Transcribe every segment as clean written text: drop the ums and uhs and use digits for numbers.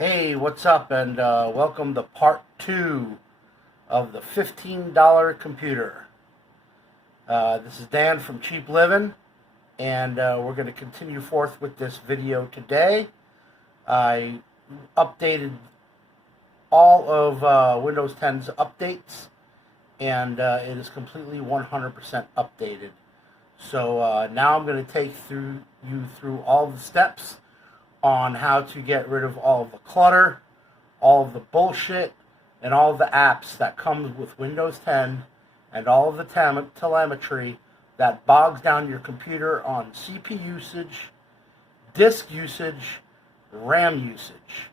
Hey, what's up, and welcome to part 2 of the $15 computer. This is Dan from Cheap Living, and we're going to continue forth with this video today. I updated all of Windows 10's updates, and it is completely 100% updated. So now I'm going to take you through all the steps on how to get rid of all of the clutter, all of the bullshit, and all of the apps that comes with Windows 10, and all of the telemetry that bogs down your computer on CPU usage, disk usage, RAM usage.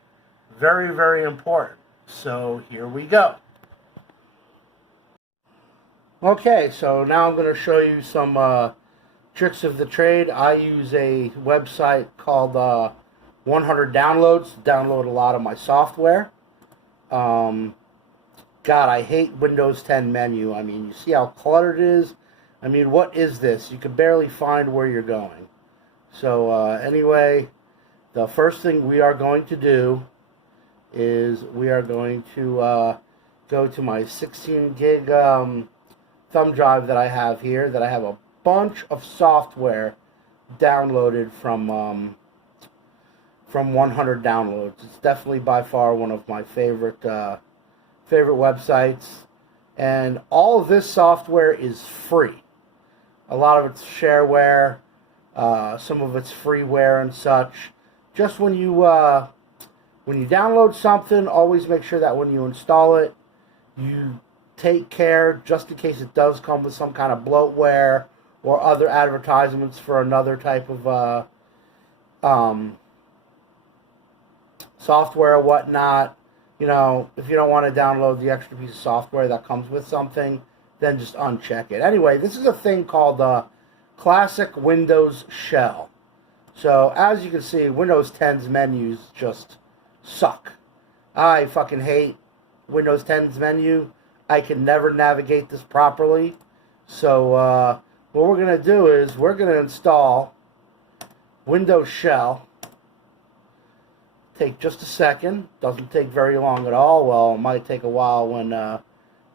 Very, very important. So here we go. Okay, so now I'm going to show you some tricks of the trade. I use a website called 100 Downloads to download a lot of my software. God, I hate Windows 10 menu. I mean, you see how cluttered it is? I mean, what is this? You can barely find where you're going. So anyway, the first thing we are going to do is we are going to go to my 16 gig thumb drive that I have here, that I have a bunch of software downloaded from 100 Downloads. It's definitely by far one of my favorite websites, and all of this software is free. A lot of it's shareware, some of it's freeware and such. Just when you download something, always make sure that when you install it, you take care, just in case it does come with some kind of bloatware or other advertisements for another type of software or whatnot. You know, if you don't want to download the extra piece of software that comes with something, then just uncheck it. Anyway, this is a thing called Classic Windows Shell. So, as you can see, Windows 10's menus just suck. I fucking hate Windows 10's menu. I can never navigate this properly. So, what we're going to do is we're going to install Windows Shell. Take just a second. Doesn't take very long at all. Well, it might take a while when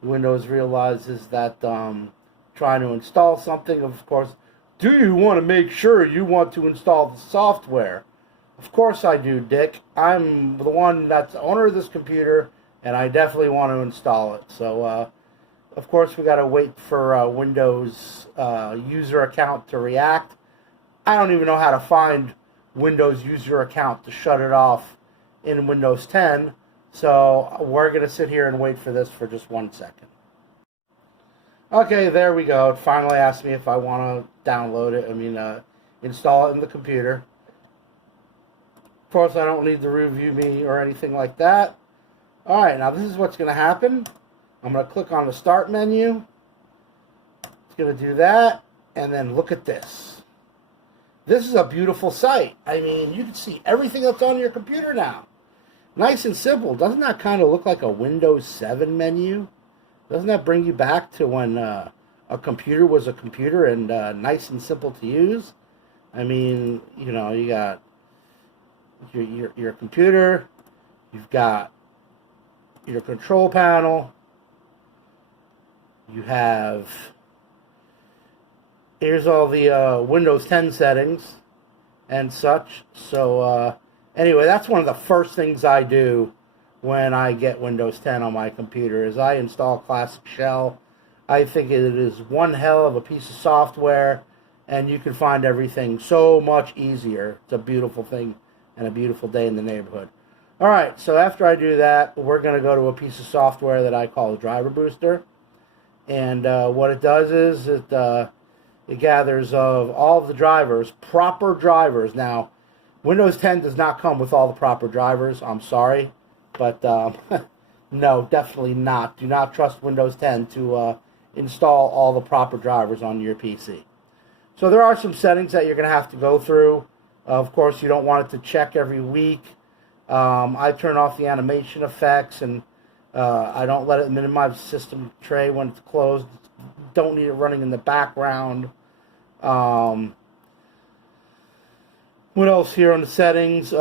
Windows realizes that trying to install something. Of course, do you want to make sure you want to install the software? Of course I do, Dick. I'm the one that's the owner of this computer, and I definitely want to install it. So, of course, we got to wait for Windows user account to react. I don't even know how to find Windows user account to shut it off in Windows 10, so we're going to sit here and wait for this for just 1 second. Okay, there we go. It finally asked me if I want to download it, install it in the computer. Of course, I don't need to review me or anything like that. Alright, now this is what's going to happen. I'm going to click on the Start menu. It's going to do that, and then look at this. This is a beautiful site. I mean, you can see everything that's on your computer now. Nice and simple. Doesn't that kind of look like a Windows 7 menu? Doesn't that bring you back to when a computer was a computer and nice and simple to use? I mean, you know, you got your computer, you've got your control panel, you have... Here's all the Windows 10 settings and such. So anyway, that's one of the first things I do when I get Windows 10 on my computer is I install Classic Shell. I think it is one hell of a piece of software, and you can find everything so much easier. It's a beautiful thing and a beautiful day in the neighborhood. Alright, so after I do that, we're going to go to a piece of software that I call Driver Booster. And what it does is it gathers of all of the drivers, proper drivers. Now, Windows 10 does not come with all the proper drivers. I'm sorry. But, no, definitely not. Do not trust Windows 10 to install all the proper drivers on your PC. So there are some settings that you're going to have to go through. Of course, you don't want it to check every week. I turn off the animation effects, and I don't let it minimize the system tray when it's closed. Don't need it running in the background. What else here on the settings?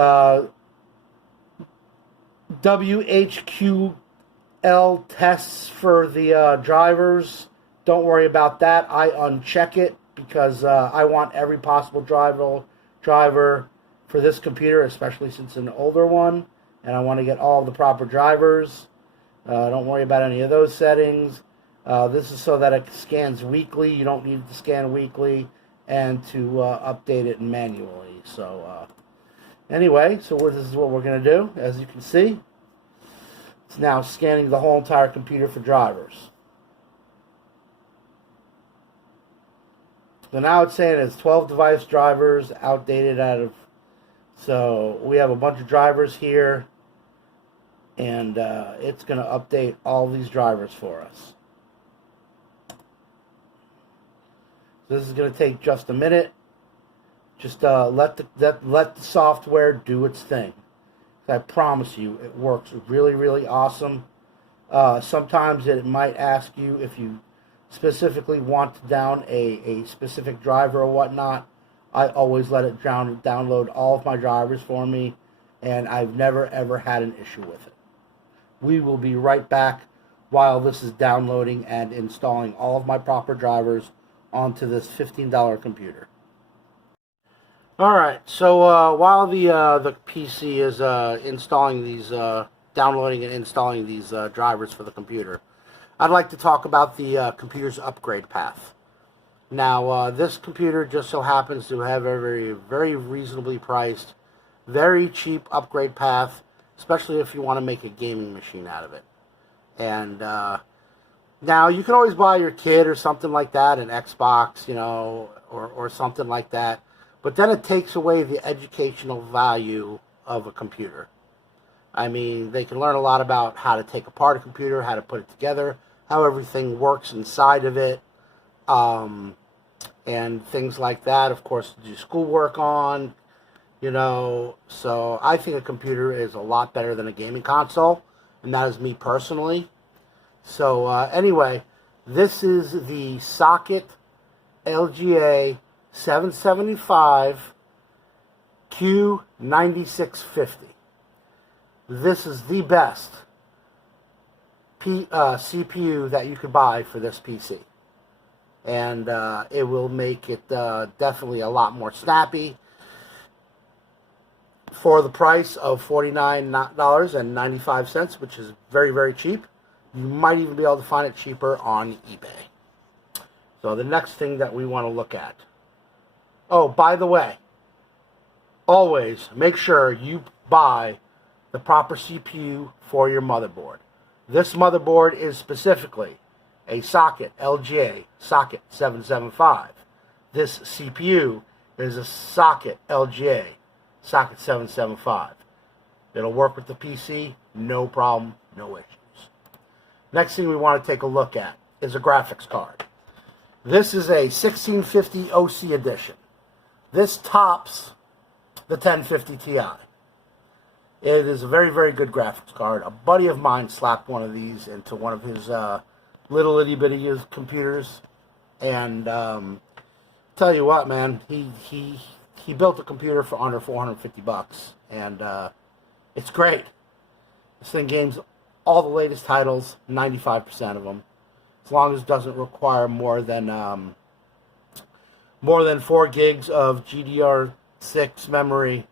WHQL tests for the drivers. Don't worry about that. I uncheck it because I want every possible driver for this computer, especially since it's an older one, and I want to get all the proper drivers. Don't worry about any of those settings. This is so that it scans weekly. You don't need it to scan weekly, and to update it manually. So anyway, so this is what we're going to do. As you can see, it's now scanning the whole entire computer for drivers. So now it's saying it's 12 device drivers outdated out of. So we have a bunch of drivers here, and it's going to update all these drivers for us. So this is going to take just a minute. Just let the software do its thing. I promise you, it works really, really awesome. Sometimes it might ask you if you specifically want to down a specific driver or whatnot. I always let it download all of my drivers for me, and I've never ever had an issue with it. We will be right back while this is downloading and installing all of my proper drivers onto this $15 computer. Alright, so while the PC is installing these, downloading and installing these drivers for the computer, I'd like to talk about the computer's upgrade path. Now, this computer just so happens to have a very, very reasonably priced, very cheap upgrade path, especially if you want to make a gaming machine out of it. And now, you can always buy your kid or something like that, an Xbox, you know, or something like that. But then it takes away the educational value of a computer. I mean, they can learn a lot about how to take apart a computer, how to put it together, how everything works inside of it, and things like that. Of course, to do schoolwork on, you know. So I think a computer is a lot better than a gaming console, and that is me personally. So anyway, this is the Socket LGA 775 Q9650. This is the best CPU that you could buy for this PC. And it will make it definitely a lot more snappy. For the price of $49.95, which is very, very cheap. You might even be able to find it cheaper on eBay. So the next thing that we want to look at. Oh, by the way, always make sure you buy the proper CPU for your motherboard. This motherboard is specifically a Socket LGA Socket 775. This CPU is a Socket LGA Socket 775. It'll work with the PC, no problem, no issues. Next thing we want to take a look at is a graphics card. This is a 1650 OC edition. This tops the 1050 Ti. It is a very, very good graphics card. A buddy of mine slapped one of these into one of his little itty-bitty computers. And tell you what, man, he built a computer for under 450 bucks. And it's great. This thing games all the latest titles, 95% of them. As long as it doesn't require more than 4 gigs of GDR6 memory.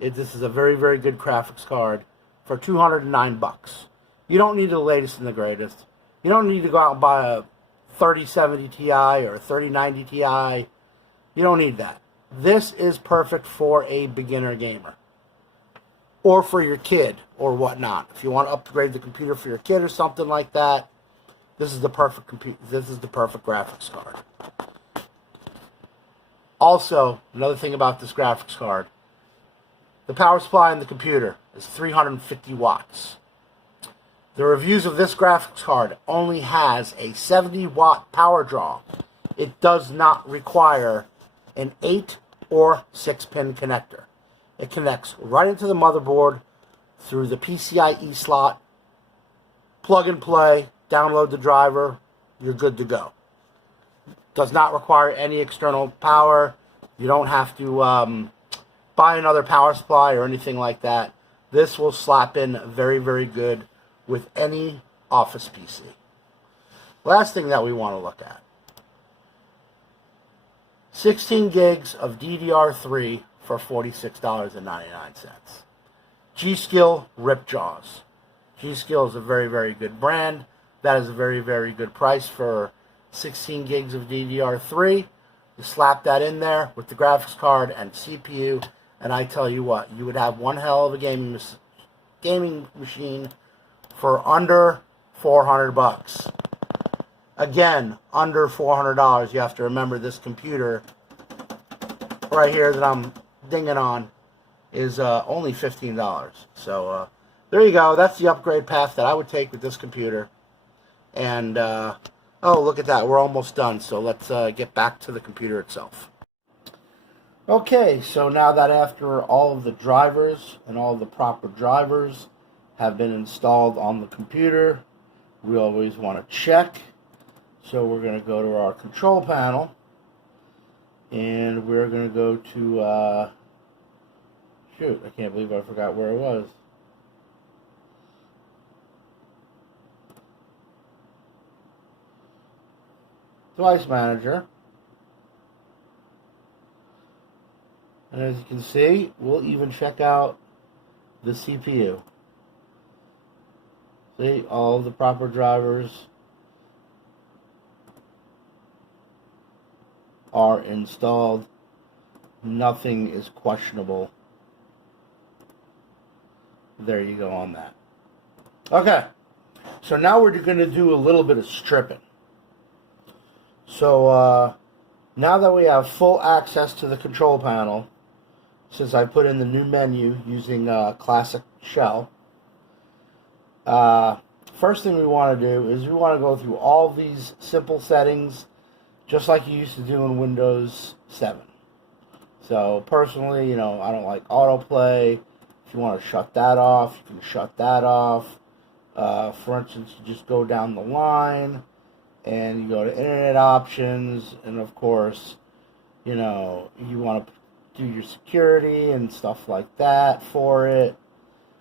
This is a very, very good graphics card for 209 bucks. You don't need the latest and the greatest. You don't need to go out and buy a 3070 Ti or a 3090 Ti. You don't need that. This is perfect for a beginner gamer. Or for your kid or whatnot. If you want to upgrade the computer for your kid or something like that, this is the perfect graphics card. Also, another thing about this graphics card, the power supply in the computer is 350 watts. The reviews of this graphics card only has a 70 watt power draw. It does not require an 8 or 6 pin connector. It connects right into the motherboard through the PCIe slot, plug and play, download the driver, you're good to go. Does not require any external power. You don't have to buy another power supply or anything like that. This will slap in very, very good with any Office PC. Last thing that we want to look at. 16 gigs of DDR3 for $46.99. G-Skill Ripjaws. G-Skill is a very, very good brand. That is a very, very good price for 16 gigs of DDR3. You slap that in there with the graphics card and CPU, and I tell you what, you would have one hell of a gaming machine for under $400. Again, under $400. You have to remember this computer right here that I'm dinging on is only $15. So there you go. That's the upgrade path that I would take with this computer. And oh, look at that. We're almost done. So let's get back to the computer itself. Okay, so now that after all of the drivers and all of the proper drivers have been installed on the computer, we always want to check. So we're going to go to our control panel, and we're going to go to, shoot, I can't believe I forgot where it was. Device Manager. And as you can see, we'll even check out the CPU. See, all the proper drivers are installed. Nothing is questionable. There you go on that. Okay, so now we're going to do a little bit of stripping. So now that we have full access to the control panel, since I put in the new menu using Classic Shell, first thing we want to do is we want to go through all these simple settings just like you used to do in Windows 7. So personally, you know, I don't like autoplay. If you want to shut that off, you can shut that off. For instance, you just go down the line and you go to Internet Options, and of course, you know, you want to do your security and stuff like that for it.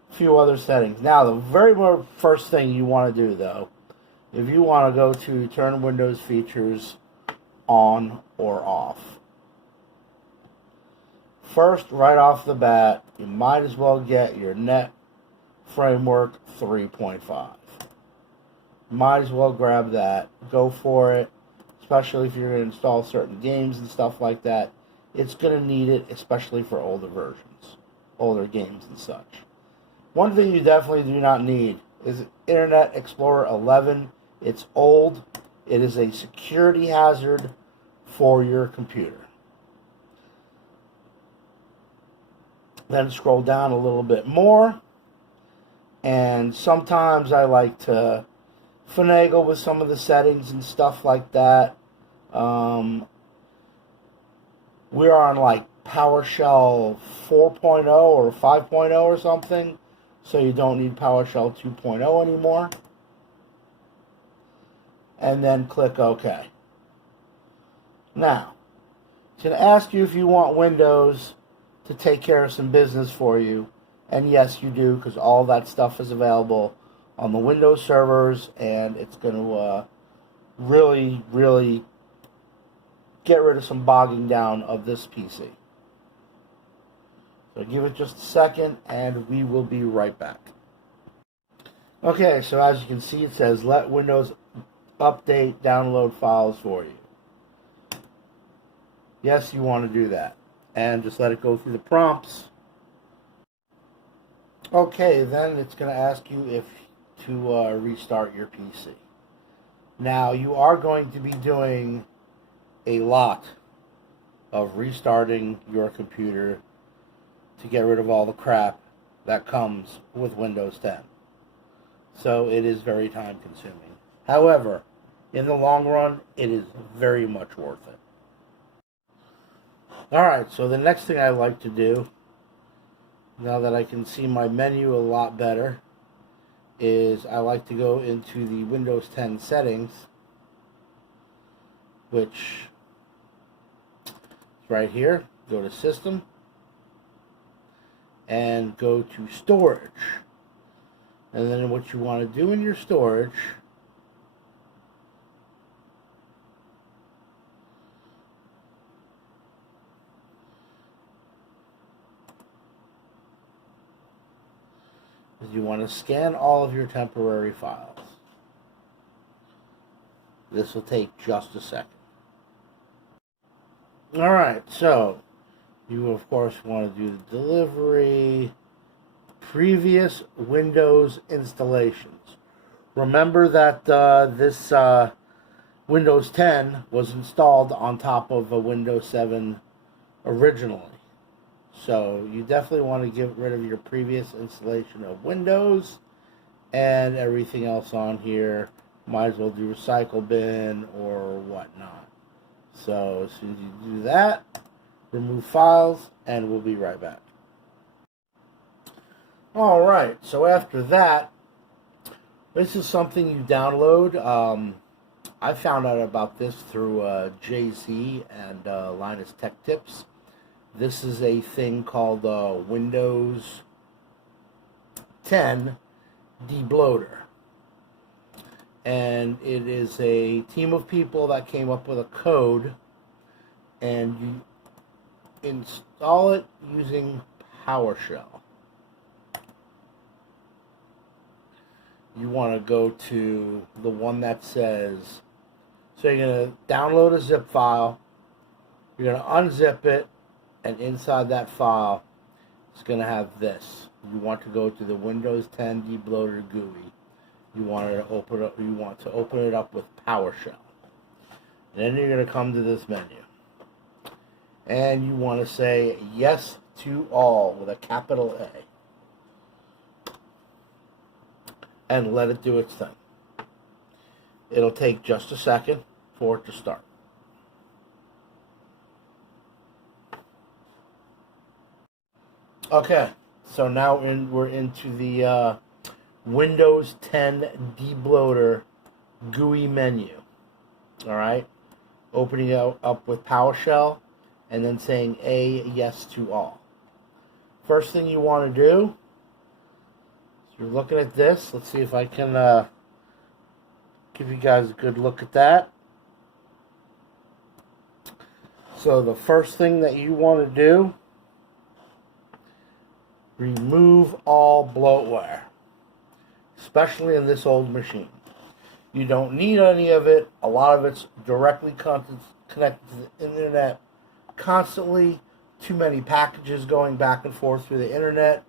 A few other settings. Now, the very first thing you want to do, though, if you want to go to turn Windows features on or off. First, right off the bat, you might as well get your Net Framework 3.5. Might as well grab that. Go for it, especially if you're going to install certain games and stuff like that. It's going to need it, especially for older versions, older games and such. One thing you definitely do not need is Internet Explorer 11. It's old. It is a security hazard for your computer. Then scroll down a little bit more. And sometimes I like to finagle with some of the settings and stuff like that. We are on like PowerShell 4.0 or 5.0 or something. So you don't need PowerShell 2.0 anymore. And then click OK. Now, it's going to ask you if you want Windows to take care of some business for you. And yes, you do, because all that stuff is available on the Windows servers, and it's going to really, really get rid of some bogging down of this PC. So give it just a second, and we will be right back. Okay, so as you can see, it says, let Windows update download files for you. Yes, you want to do that. And just let it go through the prompts. Okay, then it's going to ask you if to restart your PC. Now, you are going to be doing a lot of restarting your computer to get rid of all the crap that comes with Windows 10. So it is very time consuming. However, in the long run, it is very much worth it. Alright, so the next thing I like to do, now that I can see my menu a lot better, is I like to go into the Windows 10 settings, which is right here. Go to System, and go to storage. And then what you want to do in your storage is you want to scan all of your temporary files. This will take just a second. Alright, so you of course want to do the delivery, previous Windows installations. Remember that this Windows 10 was installed on top of a Windows 7 originally. So you definitely want to get rid of your previous installation of Windows and everything else on here. Might as well do recycle bin or whatnot. So as soon as you do that, remove files, and we'll be right back. Alright, so after that, this is something you download. I found out about this through JZ and Linus Tech Tips. This is a thing called Windows 10 Debloater. And it is a team of people that came up with a code, and you install it using PowerShell. You want to go to the one that says, so you're going to download a zip file, you're going to unzip it, and inside that file, it's going to have this. You want to go to the Windows 10 Debloater GUI. You want to open it up with PowerShell. And then you're going to come to this menu. And you want to say yes to all with a capital A. And let it do its thing. It'll take just a second for it to start. Okay, so now we're into the Windows 10 Debloater GUI menu. Alright, opening it up with PowerShell and then saying yes to all. First thing you want to do, so you're looking at this, let's see if I can give you guys a good look at that. So the first thing that you want to do, remove all bloatware, especially in this old machine. You don't need any of it. A lot of it's directly connected to the internet constantly. Too many packages going back and forth through the internet,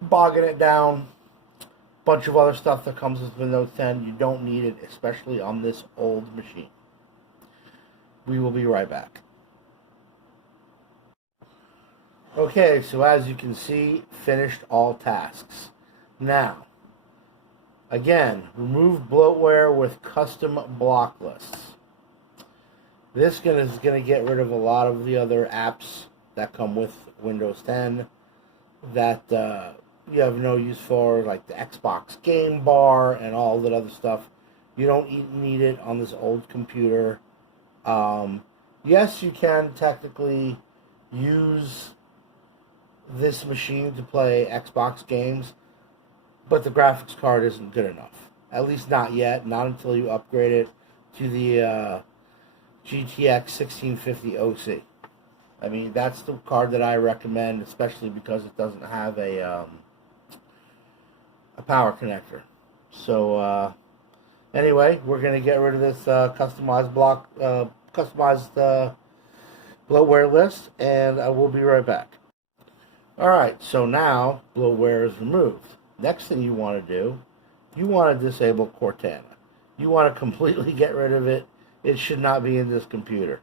bogging it down. Bunch of other stuff that comes with Windows 10. You don't need it, especially on this old machine. We will be right back. Okay, so as you can see, finished all tasks. Now, again, remove bloatware with custom block lists. This is going to get rid of a lot of the other apps that come with Windows 10 that you have no use for, like the Xbox game bar and all that other stuff. You don't need it on this old computer. Yes, you can technically use this machine to play Xbox games, but the graphics card isn't good enough. At least not yet. Not until you upgrade it to the GTX 1650 OC. I mean, that's the card that I recommend, especially because it doesn't have a power connector. So anyway, we're going to get rid of this customized bloatware list, and I will be right back. Alright, so now bloatware is removed. Next thing you want to do, you want to disable Cortana. You want to completely get rid of it. It should not be in this computer.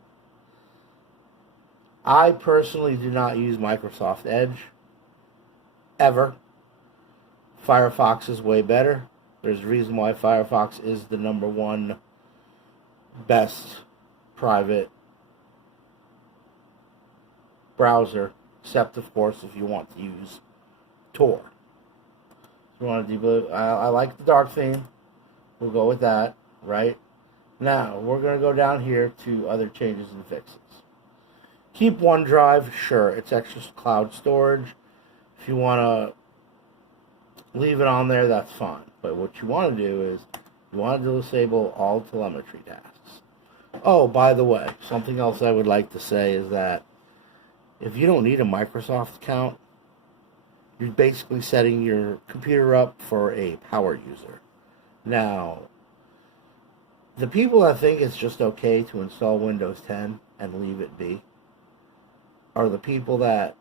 I personally do not use Microsoft Edge ever. Firefox is way better. There's a reason why Firefox is the #1 best private browser, except of course if you want to use Tor. If you want to debug, I like the dark theme. We'll go with that, right? Now we're going to go down here to other changes and fixes. Keep OneDrive, sure, it's extra cloud storage. If you want to leave it on there, that's fine. But what you want to do is you want to disable all telemetry tasks. Oh, by the way, something else I would like to say is that if you don't need a Microsoft account, you're basically setting your computer up for a power user. Now, the people that think it's just okay to install Windows 10 and leave it be are the people that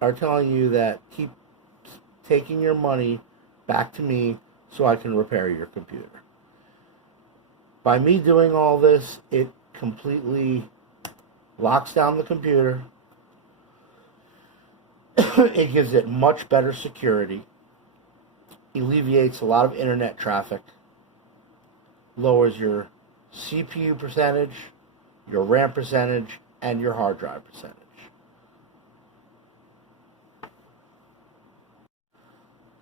are telling you that keep taking your money back to me so I can repair your computer. By me doing all this, it completely locks down the computer. It gives it much better security, alleviates a lot of internet traffic, lowers your CPU percentage, your RAM percentage, and your hard drive percentage.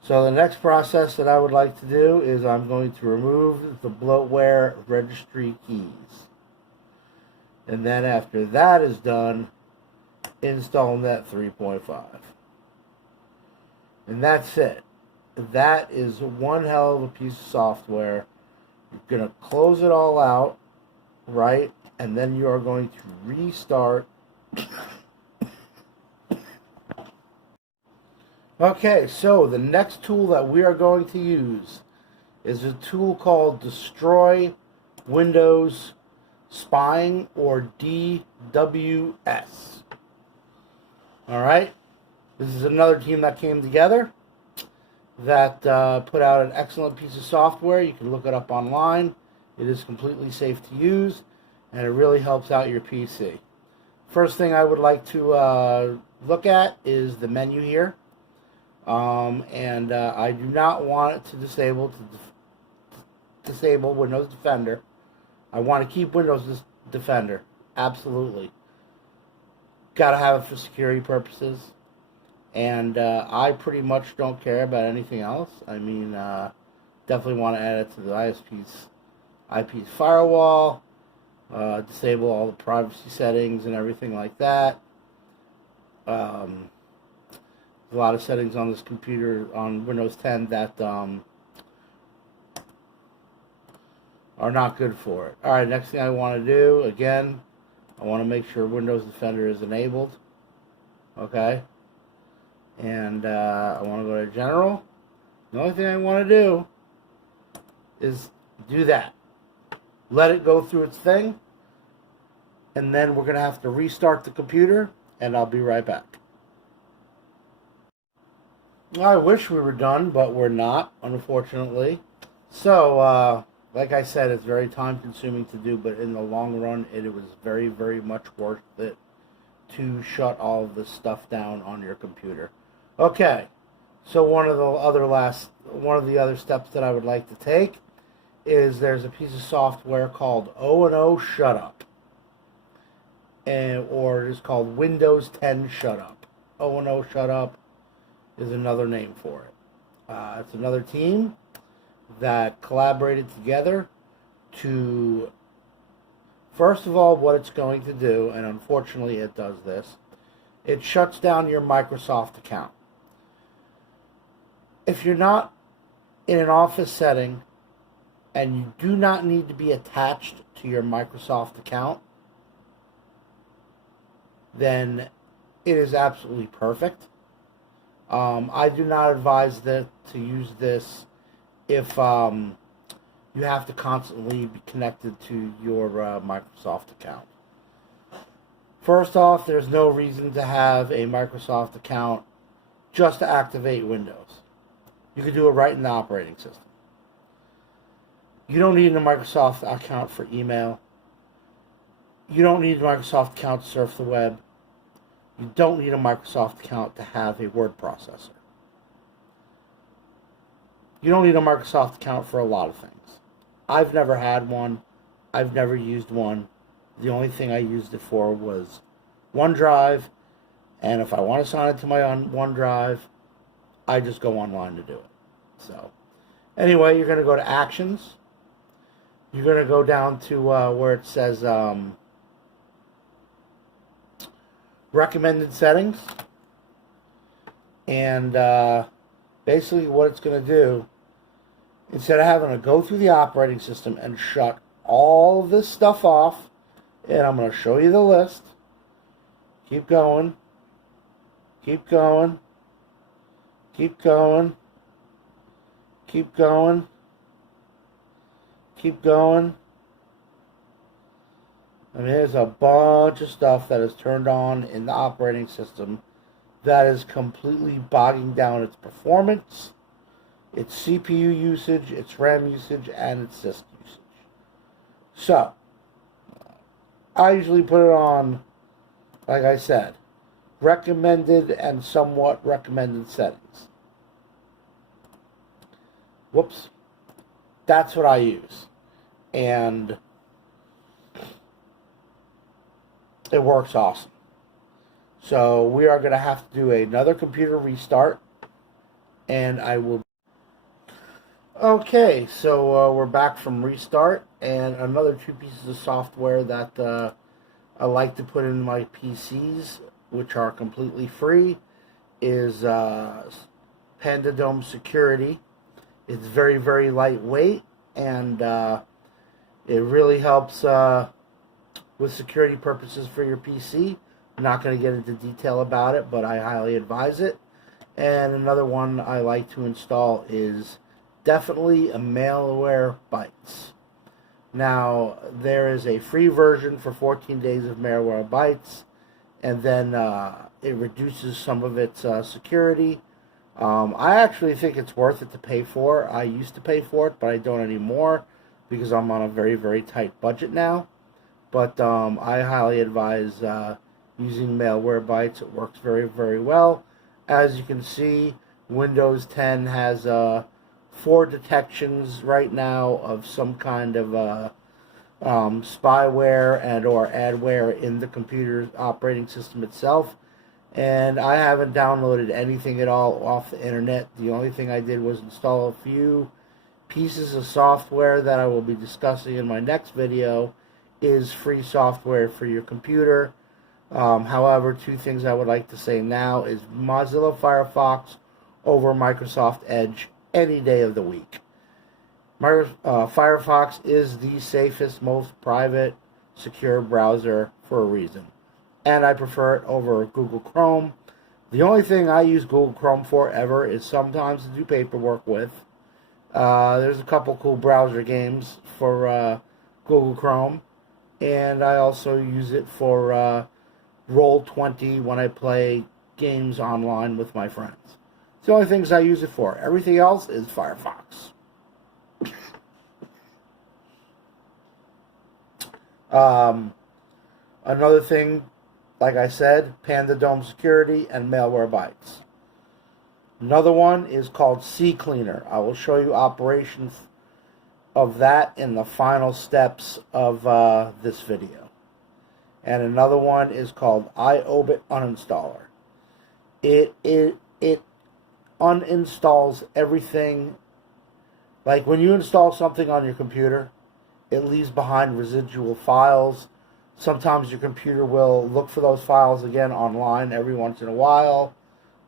So the next process that I would like to do is I'm going to remove the bloatware registry keys. And then after that is done, install Net 3.5. And that's it. That is one hell of a piece of software. You're going to close it all out, right? And then you are going to restart. Okay, so the next tool that we are going to use is a tool called Destroy Windows Spying, or DWS. Alright, this is another team that came together that put out an excellent piece of software. You can look it up online. It is completely safe to use, and it really helps out your PC. First thing I would like to look at is the menu here. I do not want it to disable Windows Defender. I want to keep Windows Defender. Absolutely. Gotta have it for security purposes. And I pretty much don't care about anything else. I mean, definitely want to add it to the IP's firewall. Disable all the privacy settings and everything like that. A lot of settings on this computer on Windows 10 that are not good for it. Alright, next thing I want to do, again, I want to make sure Windows Defender is enabled. Okay. And I want to go to General. The only thing I want to do is do that. Let it go through its thing. And then we're going to have to restart the computer, and I'll be right back. I wish we were done, but we're not, unfortunately. So, like I said, it's very time-consuming to do, but in the long run, it was very, very much worth it to shut all of this stuff down on your computer. Okay, so one of the other steps that I would like to take is there's a piece of software called O&O Shutup, or it's called Windows 10 Shutup. O&O Shutup is another name for it. It's another team that collaborated together to, first of all, what it's going to do, and unfortunately it does this, it shuts down your Microsoft account. If you're not in an office setting and you do not need to be attached to your Microsoft account, then it is absolutely perfect. I do not advise to use this if you have to constantly be connected to your Microsoft account. First off, there's no reason to have a Microsoft account just to activate Windows. You can do it right in the operating system. You don't need a Microsoft account for email. You don't need a Microsoft account to surf the web. You don't need a Microsoft account to have a word processor. You don't need a Microsoft account for a lot of things. I've never had one. I've never used one. The only thing I used it for was OneDrive. And if I want to sign into my OneDrive, I just go online to do it. So, anyway, you're going to go to Actions. You're going to go down to where it says recommended settings. And basically what it's going to do, instead of having to go through the operating system and shut all of this stuff off, and I'm going to show you the list. Keep going. Keep going. Keep going. Keep going. Keep going. I mean, there's a bunch of stuff that is turned on in the operating system that is completely bogging down its performance, its CPU usage, its RAM usage, and its disk usage. So, I usually put it on, like I said, recommended and somewhat recommended settings. Whoops. That's what I use. And it works awesome. So we are going to have to do another computer restart. And I will... Okay, so we're back from restart. And another 2 pieces of software that I like to put in my PCs, which are completely free, is Panda Dome Security. It's very, very lightweight, and it really helps with security purposes for your PC. I'm not going to get into detail about it, but I highly advise it. And another one I like to install is definitely a Malwarebytes. Now, there is a free version for 14 days of Malwarebytes, and then it reduces some of its security. I actually think it's worth it to pay for. I used to pay for it, but I don't anymore because I'm on a very, very tight budget now. But I highly advise using Malwarebytes. It works very, very well. As you can see, Windows 10 has 4 detections right now of some kind of spyware and or adware in the computer's operating system itself. And I haven't downloaded anything at all off the internet. The only thing I did was install a few pieces of software that I will be discussing in my next video. Is free software for your computer. However, 2 things I would like to say now is Mozilla Firefox over Microsoft Edge any day of the week. Firefox is the safest, most private, secure browser for a reason. And I prefer it over Google Chrome. The only thing I use Google Chrome for ever is sometimes to do paperwork with. There's a couple cool browser games for Google Chrome. And I also use it for Roll20 when I play games online with my friends. It's the only things I use it for. Everything else is Firefox. Another thing, like I said, Panda Dome Security and Malwarebytes. Another one is called CCleaner. I will show you operations of that in the final steps of this video. And another one is called iObit Uninstaller. It uninstalls everything. Like when you install something on your computer, it leaves behind residual files. Sometimes your computer will look for those files again online every once in a while,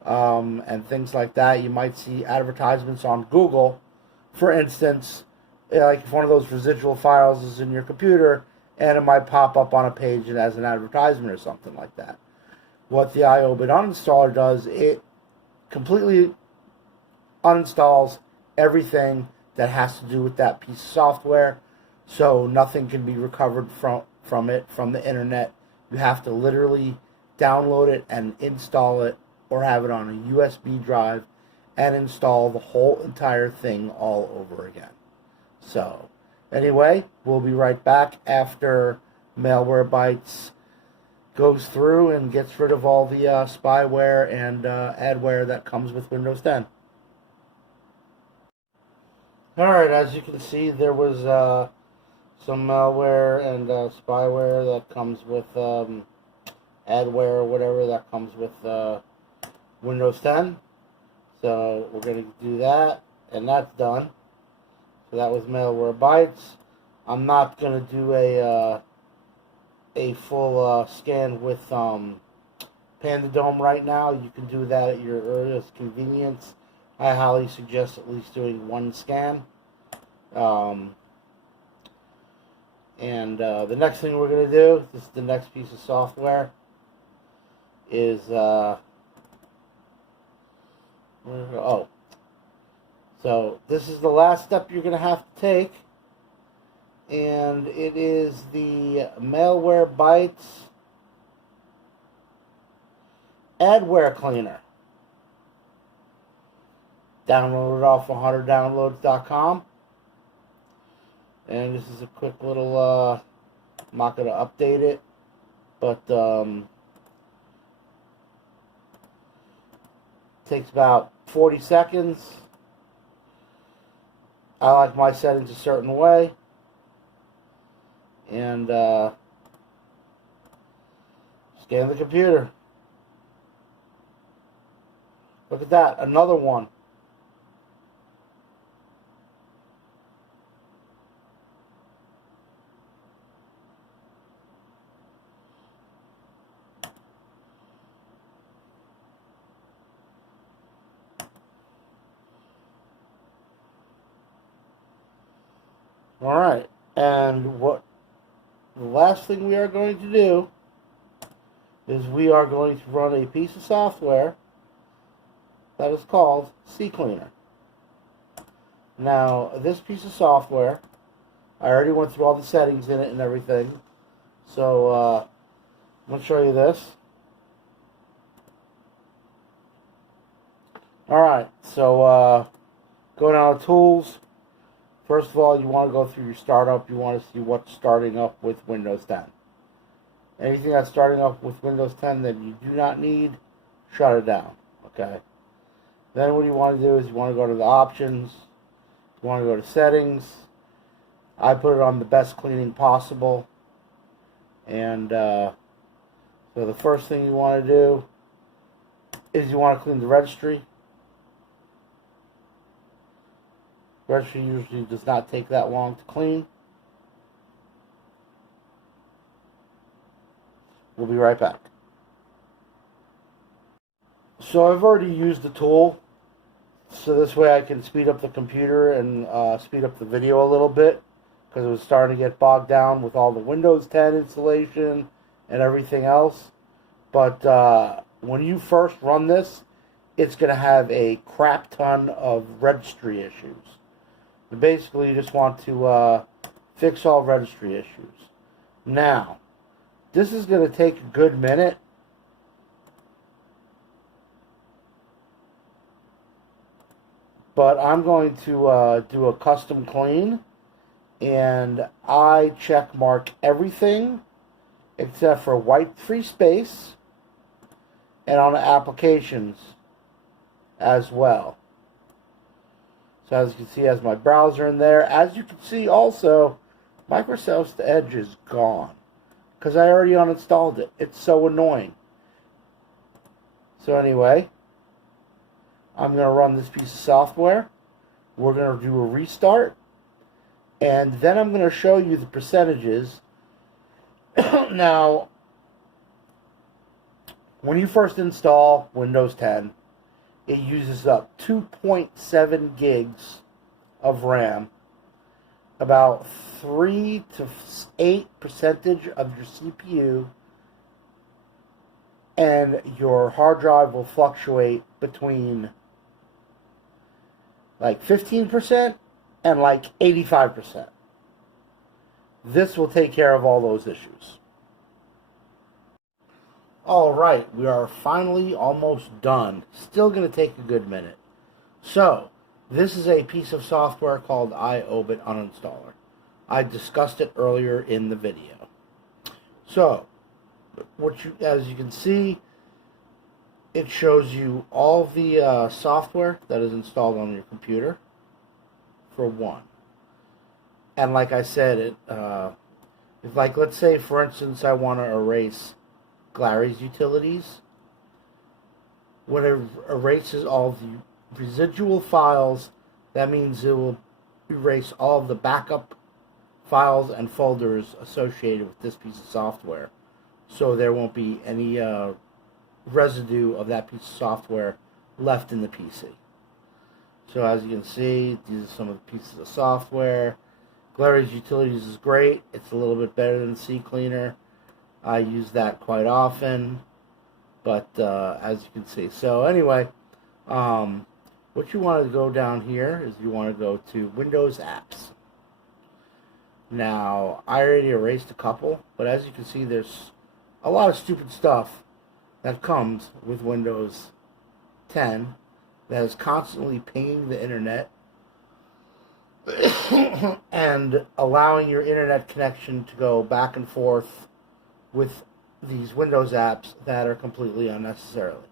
and things like that. You might see advertisements on Google, for instance, like if one of those residual files is in your computer, and it might pop up on a page as an advertisement or something like that. What the iObit Uninstaller does, it completely uninstalls everything that has to do with that piece of software, so nothing can be recovered from it from the internet. You have to literally download it and install it, or have it on a USB drive and install the whole entire thing all over again. So, anyway, we'll be right back after Malwarebytes goes through and gets rid of all the spyware and adware that comes with Windows 10. Alright, as you can see, there was some malware and spyware that comes with adware or whatever that comes with Windows 10. So we're going to do that, and that's done. So that was Malwarebytes. I'm not going to do a full scan with Panda Dome right now. You can do that at your earliest convenience. I highly suggest at least doing one scan. The next thing we're going to do, this is the next piece of software, is, so this is the last step you're going to have to take, and it is the Malwarebytes adware cleaner. Download it off 100downloads.com. And this is a quick little, I'm not going to update it, but takes about 40 seconds. I like my settings a certain way. And scan the computer. Look at that, another one. Alright, and what the last thing we are going to do is we are going to run a piece of software that is called CCleaner. Now, this piece of software, I already went through all the settings in it and everything, so I'm going to show you this. Alright, so go down to Tools. First of all, you want to go through your startup. You want to see what's starting up with Windows 10. Anything that's starting up with Windows 10 that you do not need, shut it down. Okay. Then what you want to do is you want to go to the options. You want to go to settings. I put it on the best cleaning possible. And so the first thing you want to do is you want to clean the registry. Registry usually does not take that long to clean. We'll be right back. So I've already used the tool, so this way I can speed up the computer and speed up the video a little bit, because it was starting to get bogged down with all the Windows 10 installation and everything else. But when you first run this, it's going to have a crap ton of registry issues. But basically, you just want to fix all registry issues. Now, this is going to take a good minute. But I'm going to do a custom clean. And I check mark everything except for white free space and on the applications as well. So as you can see, as my browser in there, as you can see also, Microsoft Edge is gone because I already uninstalled it. It's so annoying. So anyway, I'm going to run this piece of software. We're going to do a restart, and then I'm going to show you the percentages. Now, when you first install Windows 10, it uses up 2.7 gigs of RAM, about 3 to 8% of your CPU, and your hard drive will fluctuate between like 15% and like 85%. This will take care of all those issues. Alright, we are finally almost done. Still going to take a good minute. So, this is a piece of software called iObit Uninstaller. I discussed it earlier in the video. So, as you can see, it shows you all the software that is installed on your computer, for one. And like I said, like let's say for instance I want to erase Glary's utilities. When it erases all the residual files, that means it will erase all of the backup files and folders associated with this piece of software. So there won't be any residue of that piece of software left in the PC. So as you can see, these are some of the pieces of software. Glarious Utilities is great. It's a little bit better than CCleaner. I use that quite often, but as you can see. So anyway, what you want to go down here is you want to go to Windows Apps. Now, I already erased a couple, but as you can see, there's a lot of stupid stuff that comes with Windows 10 that is constantly pinging the internet and allowing your internet connection to go back and forth with these Windows apps that are completely unnecessarily.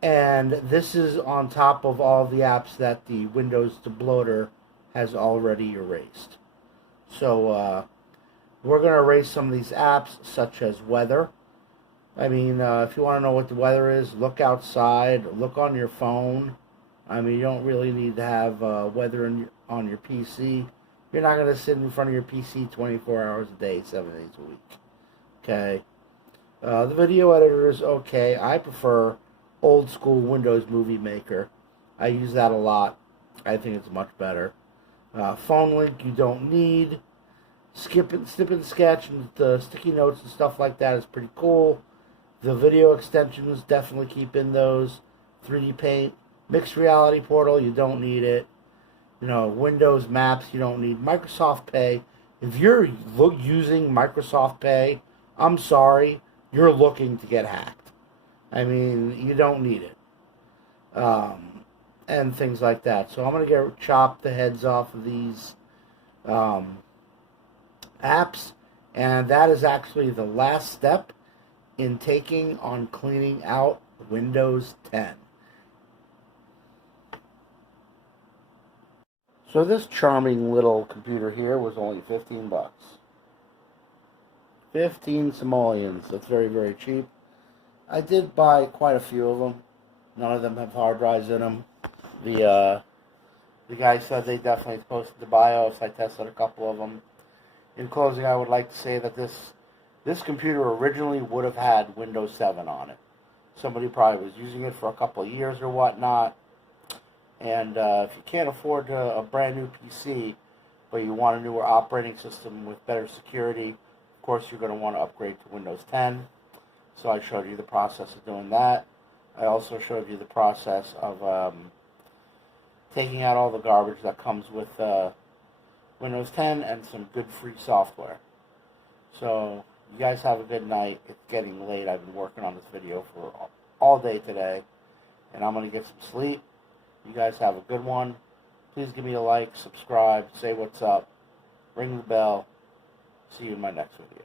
And this is on top of all the apps that the Windows Debloater has already erased. So we're going to erase some of these apps, such as weather. I mean, if you want to know what the weather is, look outside, look on your phone. I mean, you don't really need to have weather on your PC. You're not going to sit in front of your PC 24 hours a day, 7 days a week. Okay. The video editor is okay. I prefer old school Windows Movie Maker. I use that a lot. I think it's much better. Phone link you don't need. Snip and sketch and the sticky notes and stuff like that is pretty cool. The video extensions, definitely keep in those. 3D Paint. Mixed Reality Portal, you don't need it. You know, Windows Maps, you don't need. Microsoft Pay. If you're using Microsoft Pay, I'm sorry, you're looking to get hacked. I mean, you don't need it. And things like that. So I'm going to chop the heads off of these apps. And that is actually the last step in taking on cleaning out Windows 10. So this charming little computer here was only 15 bucks. 15 simoleons. That's very, very cheap. I did buy quite a few of them. None of them have hard drives in them. The guy said they definitely posted the BIOS. I tested a couple of them. In closing, I would like to say that this computer originally would have had Windows 7 on it. Somebody probably was using it for a couple of years or whatnot. And if you can't afford a brand new PC, but you want a newer operating system with better security, of course you're going to want to upgrade to Windows 10. So I showed you the process of doing that. I also showed you the process of taking out all the garbage that comes with Windows 10 and some good free software. So you guys have a good night. It's getting late. I've been working on this video for all day today, and I'm going to get some sleep. You guys have a good one. Please give me a like, subscribe, say what's up, ring the bell. See you in my next video.